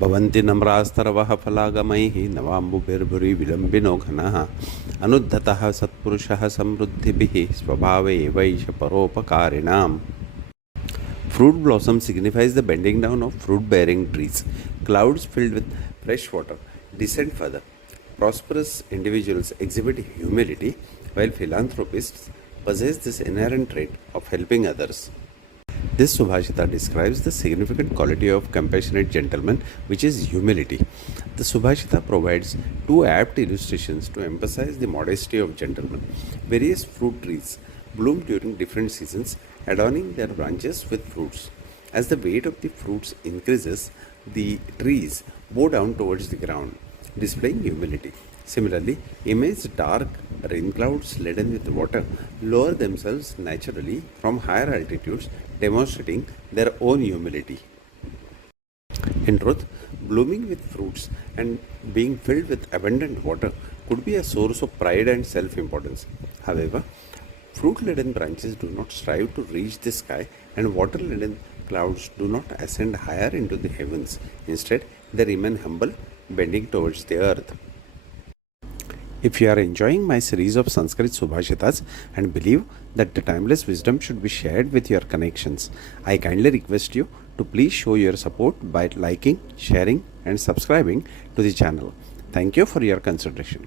भवन्ति नम्रास्तरवः फलागमैः नवाम्बुभिर्भुरि विलम्बिनो घनः अनुद्धतः सत्पुरुषः समृद्धिभिः स्वभावैवैष परोपकारिणाम्. Fruit blossom signifies the bending down of fruit-bearing trees. Clouds filled with fresh water descend further. Prosperous individuals exhibit humility, while philanthropists possess this inherent trait of helping others. This Subhashita describes the significant quality of compassionate gentleman, which is humility. The Subhashita provides two apt illustrations to emphasize the modesty of gentlemen. Various fruit trees bloom during different seasons, adorning their branches with fruits. As the weight of the fruits increases, the trees bow down towards the ground, displaying humility. Similarly, immense dark rain clouds laden with water lower themselves naturally from higher altitudes, demonstrating their own humility. In truth, blooming with fruits and being filled with abundant water could be a source of pride and self-importance. However, fruit-laden branches do not strive to reach the sky, and water-laden clouds do not ascend higher into the heavens. Instead, they remain humble, bending towards the earth. If you are enjoying my series of Sanskrit Subhashitas and believe that the timeless wisdom should be shared with your connections, I kindly request you to please show your support by liking, sharing, and subscribing to the channel. Thank you for your consideration.